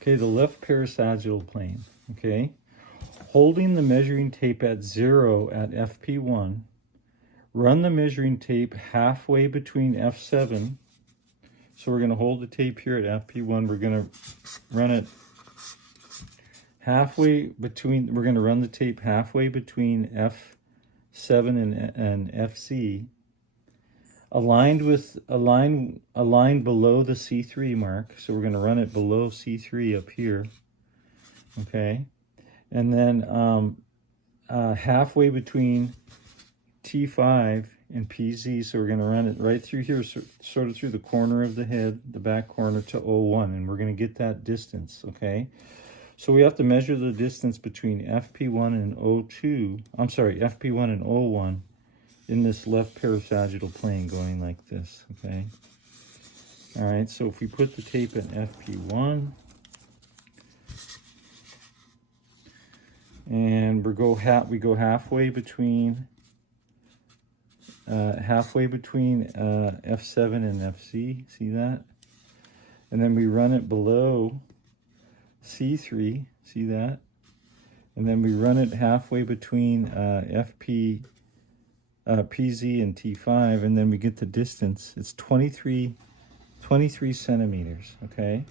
Okay, the left parasagittal plane, okay? Holding the measuring tape at 0 at FP1, run the measuring tape halfway between F7. So we're going to hold the tape here at FP1. We're going to run it halfway between, we're going to run the tape halfway between F7 and FC, aligned below the C3 mark. So we're going to run it below C3 up here, okay? And then halfway between T5 and PZ, so we're going to run it right through here, sort of through the corner of the head, the back corner to O1, and we're going to get that distance, okay? So we have to measure the distance between FP1 and O2, I'm sorry, FP1 and O1 in this left parasagittal plane going like this, okay? All right, so if we put the tape at FP1, and we go halfway between F7 and FC, see that? And then we run it below C3, see that? And then we run it halfway between PZ and T5, and then we get the distance. It's 23 centimeters, okay?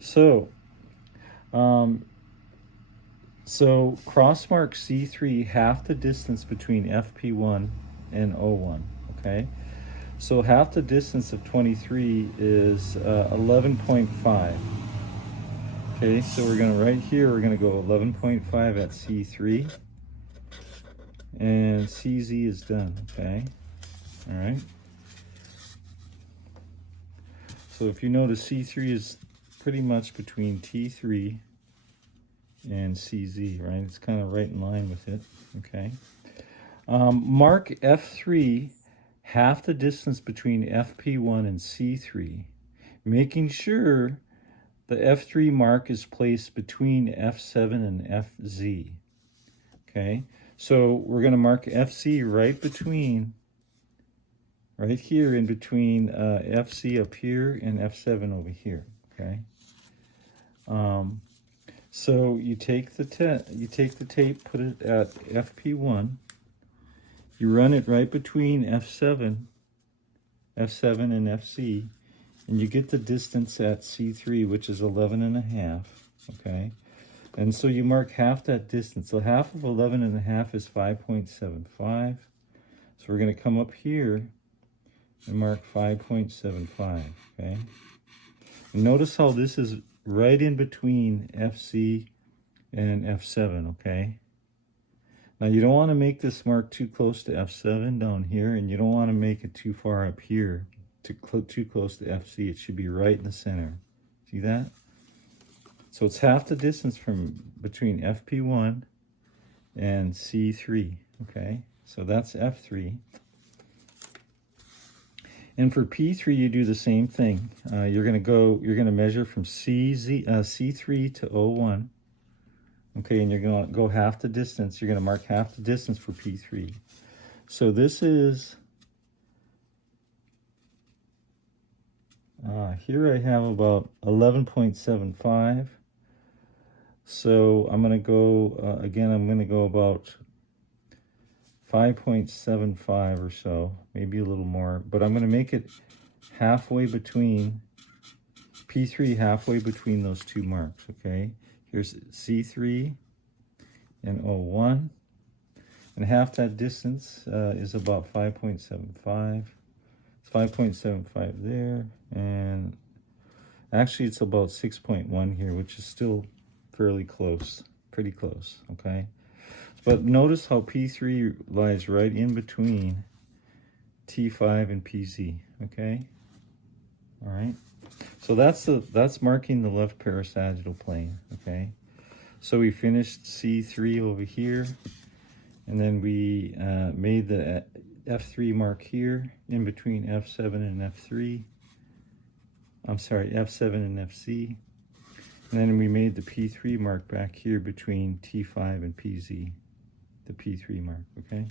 So, so cross mark C3 half the distance between FP1 and O1, okay? So half the distance of 23 is 11.5. Okay, so we're gonna, right here, we're gonna go 11.5 at C3, and CZ is done, okay? All right. So if you notice, C3 is pretty much between T3 and CZ, right? It's kind of right in line with it, okay? Mark F3 half the distance between FP1 and C3, making sure the F3 mark is placed between F7 and FZ, okay? So we're going to mark FC right here in between FC up here and F7 over here, okay? So you take the tape, put it at FP1, you run it right between F7 and FC, and you get the distance at C3, which is 11.5, okay? And so you mark half that distance. So half of 11.5 is 5.75. So we're going to come up here and mark 5.75, okay? And notice how this is right in between FC and F7, okay? Now you don't want to make this mark too close to F7 down here, and you don't want to make it too far up here, too close to FC. It should be right in the center. See that? So it's half the distance from between FP1 and C3, okay? So that's F3. And for P3, you do the same thing. You're gonna measure from C3 to O1, okay? And you're gonna go half the distance. You're gonna mark half the distance for P3. So this is, here I have about 11.75. So I'm going to go, again, I'm going to go about 5.75 or so, maybe a little more. But I'm going to make it halfway between, P3 halfway between those two marks, okay? Here's C3 and O1. And half that distance is about 5.75. It's 5.75 there. And actually it's about 6.1 here, which is still fairly close, pretty close, okay? But notice how P3 lies right in between T5 and PZ, okay? All right, so that's marking the left parasagittal plane, okay? So we finished C3 over here, and then we made the F3 mark here in between F7 and F3. I'm sorry, F7 and FC. And then we made the P3 mark back here between T5 and PZ, the P3 mark, okay?